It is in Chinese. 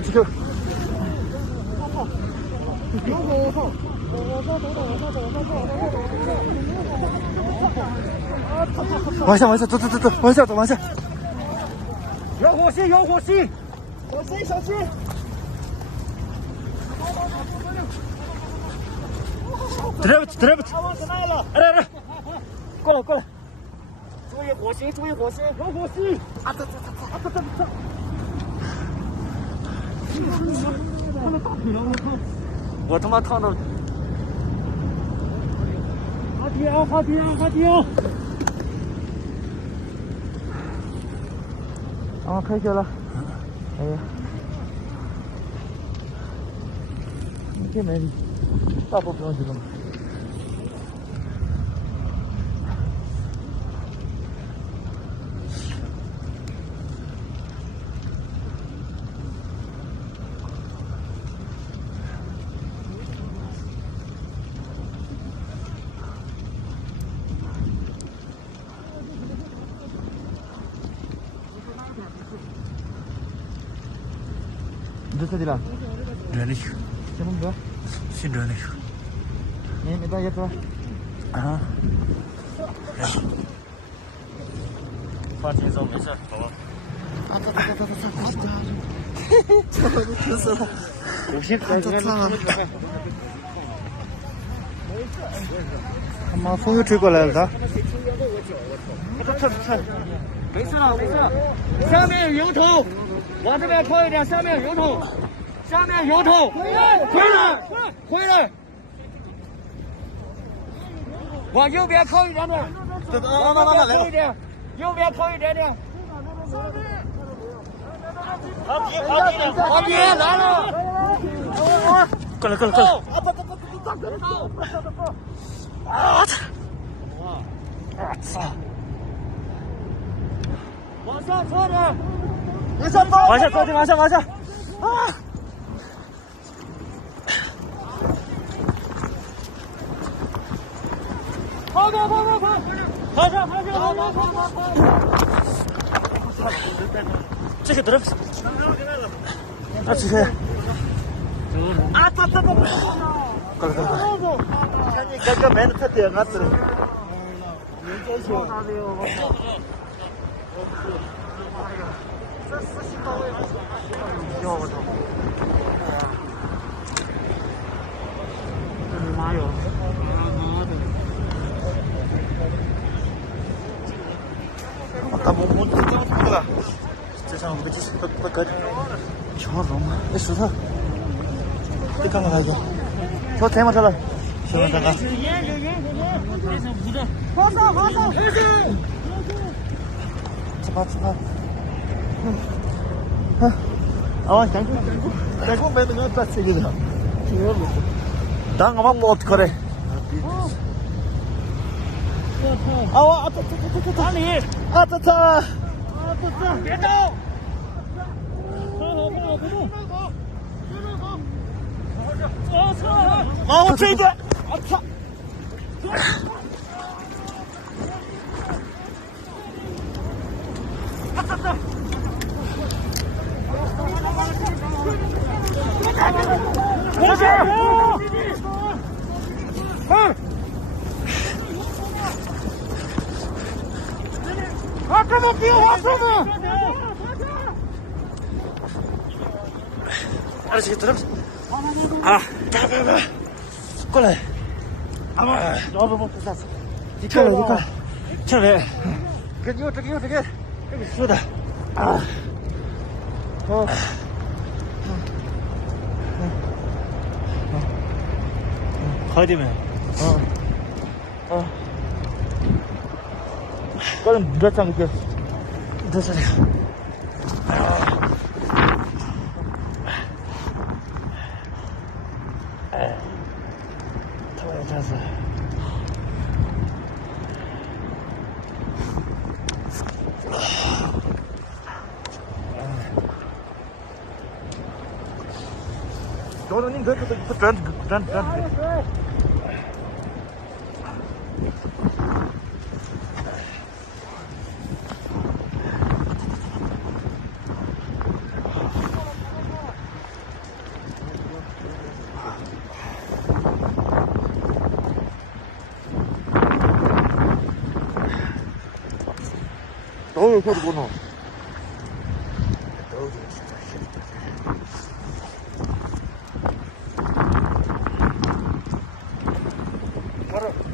这个。往下，走，往下。有火星，小心！对不起，来，过来。注意火星，有火星！走！我他妈烫到！好停！啊，开学了！哎呀，这没理，大步不用去了吗？你这里了？这里去，小龙哥，去这里去。你没带衣服？啊？放轻松，没事，走吧。走，疼死了！我先看看。他妈风又吹过来了，他。没事了。下面有油桶，往这边靠一点，下面有油桶。回来！往右边靠一点点，右边靠一点点。好底来了！过来！操！往下错点，往下走点，往下！啊！跑！这个得了，这个。走！过来！看你哥哥买的太点啊，子了。这四星到位了，我操！妈哟！大木这个，这上不就是不搁跳龙吗？那石头，你干嘛来着？跳天嘛跳了，行了，大哥。往上！吃吧。啊，赶紧买那个大车的，当我们摸可的。哪里？别动！别动！往我这一点，我操！回去！这么比划是吗？这个啊！过来！不，啥子？你跳了，快！跳了！这个是的啊！好。好一点没？过来，别站个，在这里。他妈真是。找到你这转。 너무 소리구나. 바로